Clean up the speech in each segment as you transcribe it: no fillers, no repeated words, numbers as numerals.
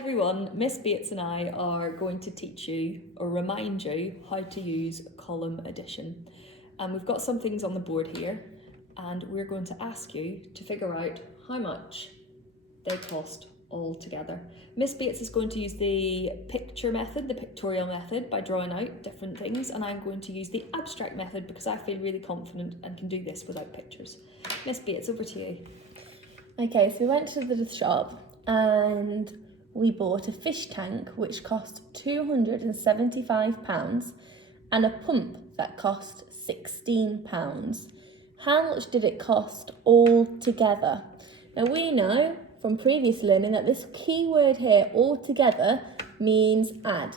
everyone, Miss Bates and I are going to teach you or remind you how to use column addition. And we've got some things on the board here and we're going to ask you to figure out how much they cost all together. Miss Bates is going to use the picture method, the pictorial method, by drawing out different things, and I'm going to use the abstract method because I feel really confident and can do this without pictures. Miss Bates, over to you. Okay, so we went to the shop and we bought a fish tank which cost £275 and a pump that cost £16. How much did it cost all together? Now we know from previous learning that this key word here, all together, means add.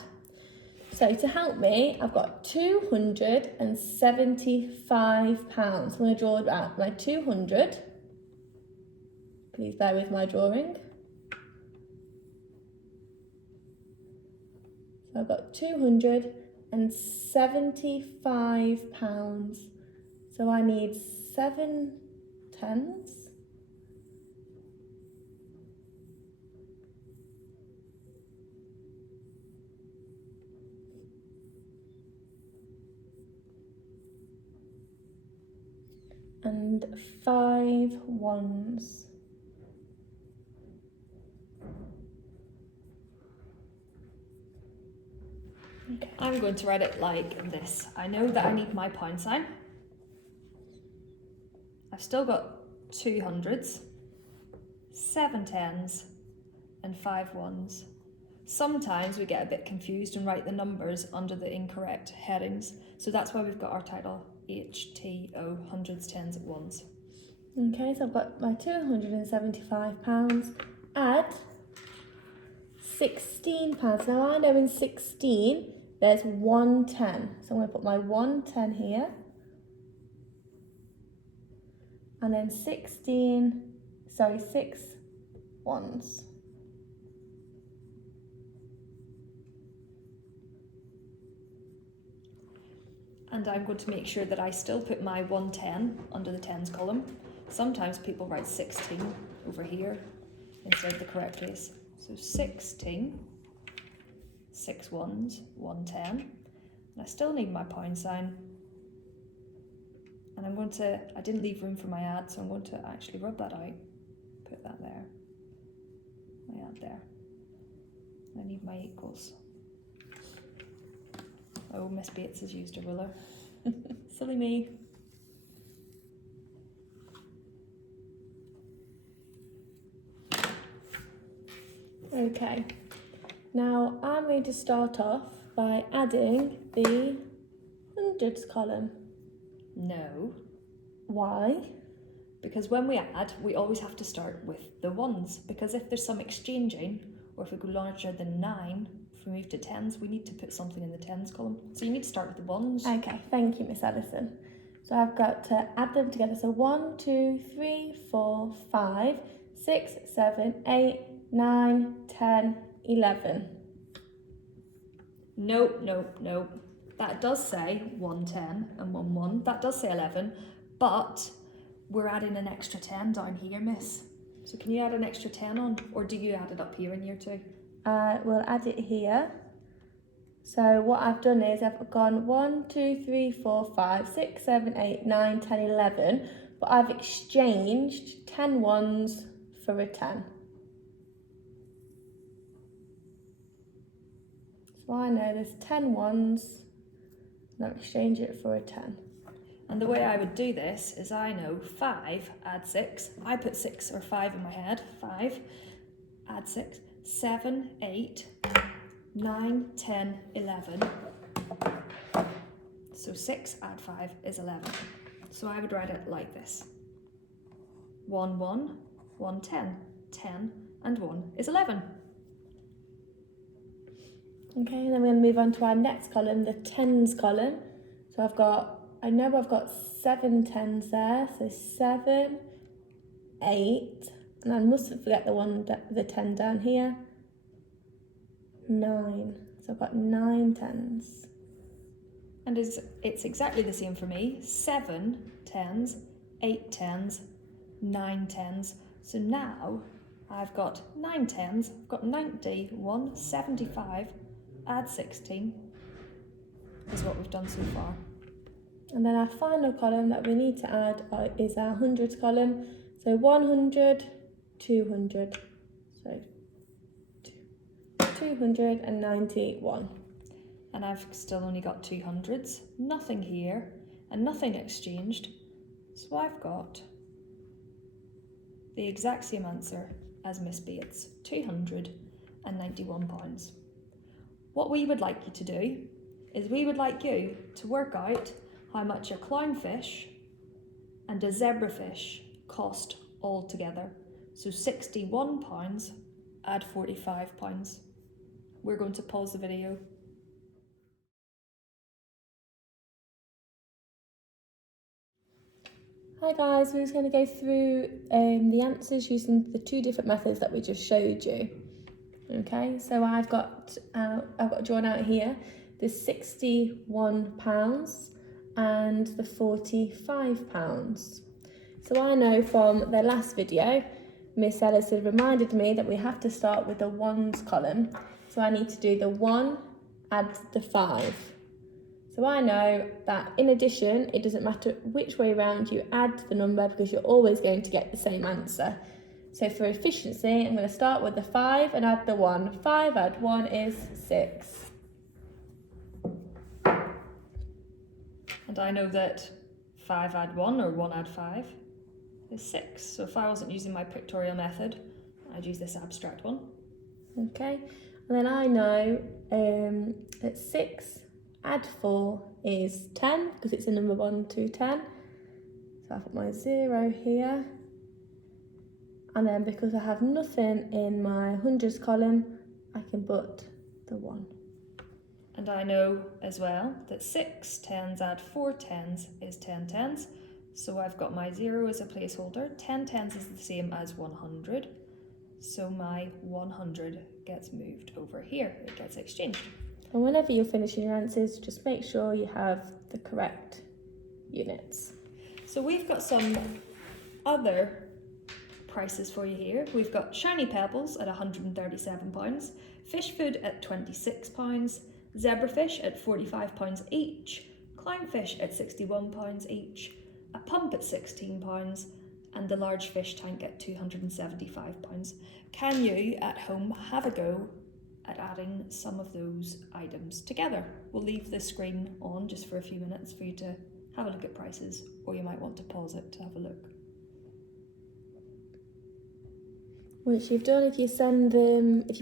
So to help me, I've got £275. I'm going to draw out my 200. Please bear with my drawing. So I've got £275. So I need 7 tens. And 5 ones. Okay. I'm going to write it like this. I know that I need my pound sign. I've still got 2 hundreds, 7 tens, and 5 ones. Sometimes we get a bit confused and write the numbers under the incorrect headings, so that's why we've got our title HTO, hundreds, tens, ones. Okay, so I've got my £275, add £16. Now I know in 16 there's 1 10, so I'm going to put my 1 10 here, and then 6 ones. And I'm going to make sure that I still put my 110 under the tens column. Sometimes people write 16 over here instead of the correct place. So 16, 6 ones, 110. And I still need my pound sign. And I didn't leave room for my add, so I'm going to actually rub that out. Put that there. My add there. I need my equals. Oh, Miss Bates has used a ruler. Silly me. Okay, now I'm going to start off by adding the hundreds column. No. Why? Because when we add, we always have to start with the ones, because if there's some exchanging, or if we go larger than 9, if we move to tens, we need to put something in the tens column. So you need to start with the ones. Okay, thank you, Miss Ellison. So I've got to add them together. So 1, 2, 3, 4, 5, 6, 7, 8, 9, 10, 11. Nope. That does say 110 and 1 1. That does say 11, but we're adding an extra 10 down here, miss. So can you add an extra 10 on, or do you add it up here in year 2? We'll add it here. So what I've done is I've gone 1, 2, 3, 4, 5, 6, 7, 8, 9, 10, 11, but I've exchanged 10 ones for a 10. So I know there's 10 ones, and I'll exchange it for a 10. And the way I would do this is I know 5, add 6. I put 6 or 5 in my head. 5, add 6, 7, 8, 9, 10, 11. So 6 add 5 is 11. So I would write it like this. 1, 1, 1, 10. 10 and 1 is 11. Okay, and then we're going to move on to our next column, the tens column. So I know I've got 7 tens there, so 7, 8, and I mustn't forget the 10 down here, 9. So I've got 9 tens. And it's exactly the same for me. 7 tens, 8 tens, 9 tens. So now I've got 9 tens, I've got 91, 75, add 16 is what we've done so far. And then our final column that we need to add is our hundreds column. So 100, 200, so 291. And I've still only got 200s, nothing here, and nothing exchanged. So I've got the exact same answer as Miss Bates, £291. What we would like you to do is we would like you to work out how much a clownfish and a zebrafish cost all together. So £61, add £45. We're going to pause the video. Hi guys, we're just going to go through the answers using the two different methods that we just showed you. Okay, so I've got drawn out here the £61 and the £45. So I know from the last video, Miss Ellison reminded me that we have to start with the ones column. So I need to do the 1, add the 5. So I know that in addition, it doesn't matter which way around you add the number because you're always going to get the same answer. So for efficiency, I'm going to start with the 5 and add the 1. 5 add 1 is 6. And I know that 5 add 1 or 1 add 5 is 6. So if I wasn't using my pictorial method, I'd use this abstract one. Okay, and then I know that 6 add 4 is 10 because it's a number 1 to 10. So I've got my 0 here. And then because I have nothing in my hundreds column, I can put the 1. And I know as well that 6 tens add 4 tens is 10 tens. So I've got my 0 as a placeholder. 10 tens is the same as 100. So my 100 gets moved over here. It gets exchanged. And whenever you're finishing your answers, just make sure you have the correct units. So we've got some other prices for you here. We've got shiny pebbles at £137, fish food at £26, zebrafish at £45 each, clownfish at £61 each, a pump at £16, and the large fish tank at £275. Can you at home have a go at adding some of those items together? We'll leave the screen on just for a few minutes for you to have a look at prices, or you might want to pause it to have a look. Once you've done, if you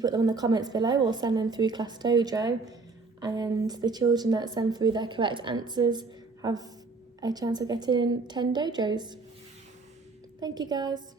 put them in the comments below or send them through Class Dojo, and the children that send through their correct answers have a chance of getting 10 dojos. Thank you guys.